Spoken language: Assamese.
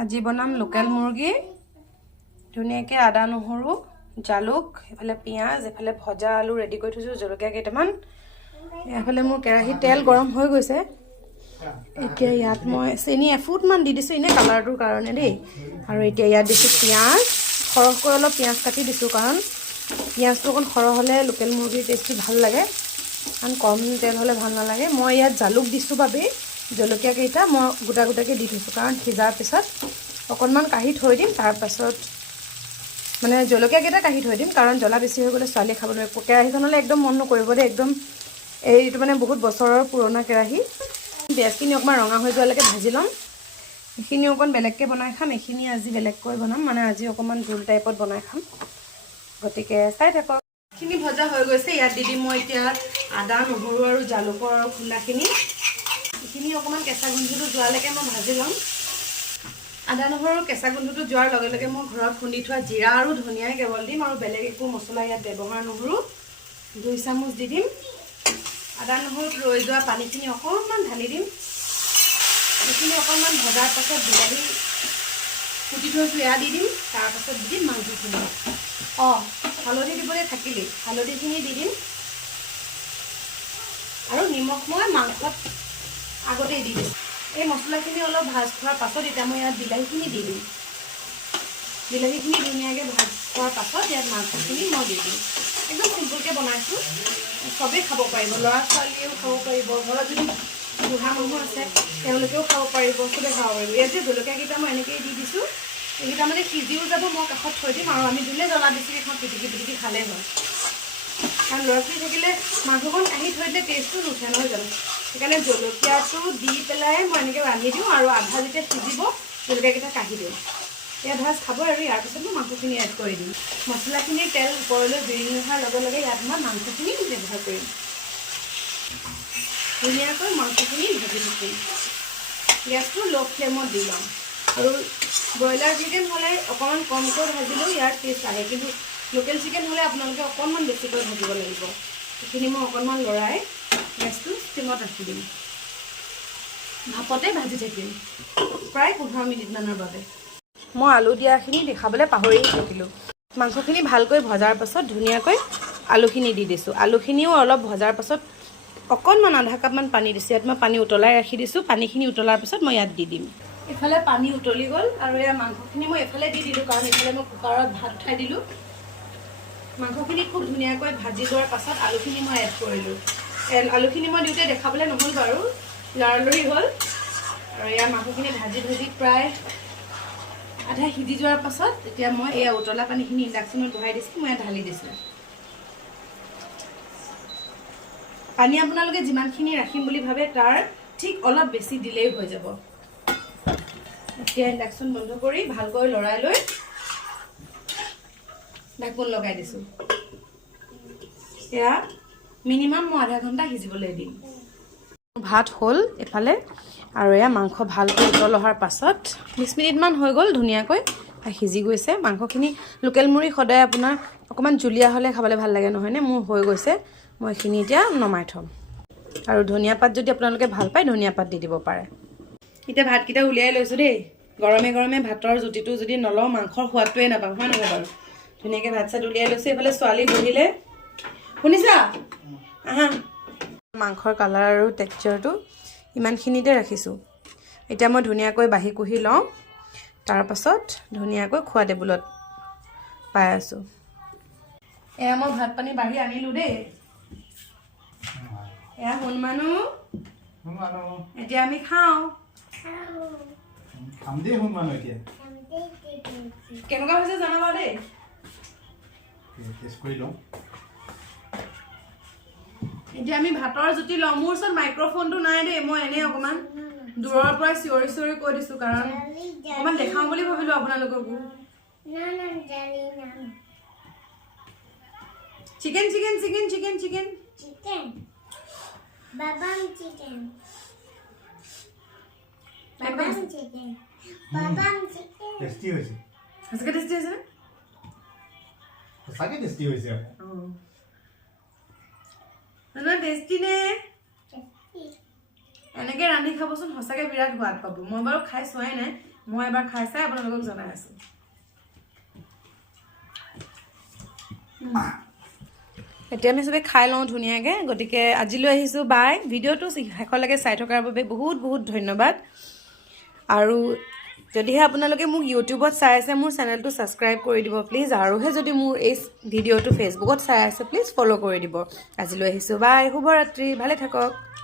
আজি বনাম লোকেল মুৰ্গী ধুনীয়াকৈ আদা নহৰু জালুক এফালে পিঁয়াজ এফালে ভজা আলু ৰেডি কৰি থৈছোঁ জলকীয়া কেইটামান এফালে মোৰ কেৰাহীত তেল গৰম হৈ গৈছে এতিয়া ইয়াত মই চেনি এফুটমান দি দিছোঁ এনে কালাৰটোৰ কাৰণে দেই আৰু এতিয়া ইয়াত দিছোঁ পিঁয়াজ সৰহকৈ অলপ পিঁয়াজ কাটি দিছোঁ কাৰণ পিঁয়াজটো অকণ সৰহ হ'লে লোকেল মুৰ্গীৰ টেষ্টটো ভাল লাগে কাৰণ কম তেল হ'লে ভাল নালাগে মই ইয়াত জালুক দিছোঁ বাবেই জলকীয়া কেইটা মই গোটা গোটাকৈ দি থৈছোঁ কাৰণ সিজাৰ পিছত অকণমান কাঢ়ি থৈ দিম তাৰপাছত মানে জলকীয়া কেইটা কাঢ়ি থৈ দিম কাৰণ জ্বলা বেছি হৈ গ'লে ছোৱালীয়ে খাব নোৱাৰে কেৰাহীখনলৈ একদম মন নকৰিব দেই একদম এইটো মানে বহুত বছৰৰ পুৰণা কেৰাহী পিঁয়াজখিনি অকণমান ৰঙা হৈ যোৱালৈকে ভাজি ল'ম এইখিনি অকণ বেলেগকৈ বনাই খাম এইখিনি আজি বেলেগকৈ বনাম মানে আজি অকণমান জোল টাইপত বনাই খাম গতিকে চাই থাকক এইখিনি ভজা হৈ গৈছে ইয়াত দি দিম মই এতিয়া আদা নহৰু আৰু জালুকৰ খুন্দাখিনি এইখিনি অকণমান কেঁচা গোন্ধটো যোৱালৈকে মই ভাজি ল'ম আদা নহৰু কেঁচা গোন্ধটো যোৱাৰ লগে লগে মই ঘৰত খুন্দি থোৱা জিৰা আৰু ধনিয়াই কেৱল দিম আৰু বেলেগ একো মছলা ইয়াত ব্যৱহাৰ নকৰোঁ 2 চামুচ দি দিম আদা নহৰুত ৰৈ যোৱা পানীখিনি অকণমান ঢালি দিম এইখিনি অকণমান ভজাৰ পাছত বিলাহী কুটি থৈছোঁ এয়া দি দিম তাৰপাছত দি দিম মাংসখিনি হালধি দিবলৈ থাকিলেই হালধিখিনি দি দিম আৰু নিমখ মই মাংসত আগতেই দি দিম এই মছলাখিনি অলপ ভাজ খোৱাৰ পাছত এতিয়া মই ইয়াত বিলাহীখিনি দি দিম বিলাহীখিনি ধুনীয়াকৈ ভাজ খোৱাৰ পাছত ইয়াত মাংসখিনি মই দি দিম একদম চিম্পুলকৈ বনাইছোঁ চবেই খাব পাৰিব ল'ৰা ছোৱালীয়েও খাব পাৰিব ঘৰত যদি বুঢ়া মানুহ আছে তেওঁলোকেও খাব পাৰিব চবেই খাব পাৰিব ইয়াত যে জলকীয়াকেইটা মই এনেকৈয়ে দি দিছোঁ এইকেইটা মানে সিজিও যাব মই কাষত থৈ দিম আৰু আমি যোনে জ্বলা বেছিকৈ খাওঁ পিটিকি পিটিকি খালেই হয় কাৰণ ল'ৰা ছোৱালী থাকিলে মাংসকণ কাঢ়ি থৈ দিলে টেষ্টটো নুঠে নহয় জানো সেইকাৰণে জলকীয়াটো দি পেলাই মই এনেকৈ ৰান্ধি দিওঁ আৰু আধা যেতিয়া সিজিব জলকীয়াকেইটা কাঢ়ি দিওঁ ইয়াত ভাজ খাব আৰু ইয়াৰ পিছত মই মাংসখিনি এড কৰি দিম মছলাখিনিৰ তেল ওপৰলৈ বিৰিঙি অহাৰ লগে লগে ইয়াত মই মাংসখিনি ব্যৱহাৰ কৰিম ধুনীয়াকৈ মাংসখিনি ভাজি থাকিম গেছটো ল' ফ্লেমত দি ল'ম আৰু ব্ৰইলাৰ চিকেন হ'লে অকণমান কমকৈ ভাজিলেও ইয়াৰ টেষ্ট আহে কিন্তু লোকেল চিকেন হ'লে আপোনালোকে অকণমান বেছিকৈ ভাজিব লাগিব এইখিনি মই অকণমান লৰাই গেছটো ষ্টিমত ৰাখি দিম ভাপতে ভাজি থাকিম প্ৰায় 15 মিনিটমানৰ বাবে মই আলু দিয়াখিনি দেখাবলৈ পাহৰি থাকিলোঁ মাংসখিনি ভালকৈ ভজাৰ পাছত ধুনীয়াকৈ আলুখিনি দি দিছোঁ আলুখিনিও অলপ ভজাৰ পাছত অকণমান আধা কাপমান পানী দিছোঁ ইয়াত মই পানী উতলাই ৰাখি দিছোঁ পানীখিনি উতলাৰ পিছত মই ইয়াত দি দিম এইফালে পানী উতলি গ'ল আৰু এয়া মাংসখিনি মই এইফালে দি দিলোঁ কাৰণ এইফালে মই কুকাৰত ভাত উঠাই দিলোঁ মাংসখিনি খুব ধুনীয়াকৈ ভাজি লোৱাৰ পাছত আলুখিনি মই এড কৰিলোঁ আলুখিনি মই দিওঁতে দেখাবলৈ নহ'ল বাৰু লৰালৰি হ'ল আৰু এয়া মাংসখিনি ভাজি ভাজি প্ৰায় আধা সিজি যোৱাৰ পাছত এতিয়া মই এয়া উতলা পানীখিনি ইণ্ডাকশ্যনত বহাই দিছোঁ মই ঢালি দিছোঁ পানী আপোনালোকে যিমানখিনি ৰাখিম বুলি ভাবে তাৰ ঠিক অলপ বেছি দিলেই হৈ যাব এতিয়া ইণ্ডাকশ্যন বন্ধ কৰি ভালকৈ লৰাই লৈ ঢাকোন লগাই দিছোঁ এয়া মিনিমাম মই আধা ঘণ্টা সিজিবলৈ দিম ভাত হ'ল এফালে আৰু এয়া মাংস ভালকৈ উতল অহাৰ পাছত 20 মিনিটমান হৈ গ'ল ধুনীয়াকৈ সিজি গৈছে মাংসখিনি লোকেল মুৰ্গী সদায় আপোনাৰ অকণমান জুলীয়া হ'লে খাবলৈ ভাল লাগে নহয়নে মোৰ হৈ গৈছে মই এইখিনি এতিয়া নমাই থ'ম আৰু ধনিয়া পাত যদি আপোনালোকে ভাল পায় ধনিয়া পাত দি দিব পাৰে এতিয়া ভাতকেইটা উলিয়াই লৈছোঁ দেই গৰমে গৰমে ভাতৰ জুতিটো যদি নলওঁ মাংসৰ সোৱাদটোৱে নাপাওঁ হয় নহয় বাৰু ধুনীয়াকৈ ভাত চাত উলিয়াই লৈছোঁ এইফালে ছোৱালী বহিলে শুনিছা আহা মাংসৰ কালাৰ আৰু টেক্সচাৰটো ইমানখিনিতে ৰাখিছোঁ এতিয়া মই ধুনীয়াকৈ বাঢ়ি কুহি লওঁ তাৰপাছত ধুনীয়াকৈ খোৱা টেবুলত পাই আছোঁ এয়া মই ভাত পানী বাঢ়ি আনিলোঁ দেই এয়া শুনমানো এতিয়া আমি খাওঁ কেনেকুৱা হৈছে জনাবা দেই এতিয়া আমি ভাতৰ জুতি লওঁ মোৰ ওচৰত মাইক্ৰফোনটো নাই দেই মই এনেই অকণমান দূৰৰ পৰা চিঞৰি চিঞৰি কৈ দিছোঁ কাৰণ অকণমান দেখাওঁ বুলি ভাবিলোঁ আপোনালোককো chicken chicken chicken chicken chicken chicken বাবাম চিকেন বাবাম চিকেন বাবাম চিকেন টেষ্টি হৈছে সঁচাকৈ টেষ্টি হৈছে নে সঁচাকৈ টেষ্টি হৈছে টেষ্টি নে এনেকৈ ৰান্ধি খাবচোন সঁচাকৈ বিৰাট সোৱাদ পাব মই বাৰু খাই চোৱাই নাই মই এবাৰ খাই চাই আপোনালোকক জনাই আছোঁ এতিয়া আমি চবে খাই লওঁ ধুনীয়াকৈ গতিকে আজিলৈ আহিছোঁ বাই ভিডিঅ'টো শেষলৈকে চাই থকাৰ বাবে বহুত বহুত ধন্যবাদ আৰু যদিহে আপোনালোকে মোক ইউটিউবত চাই আছে মোৰ চেনেলটো ছাবস্ক্ৰাইব কৰি দিব প্লিজ আৰুহে যদি মোৰ এই ভিডিঅ'টো ফেচবুকত চাই আছে প্লিজ ফ'ল' কৰি দিব আজিলৈ আহিছোঁ বাই শুভৰাত্ৰি ভালে থাকক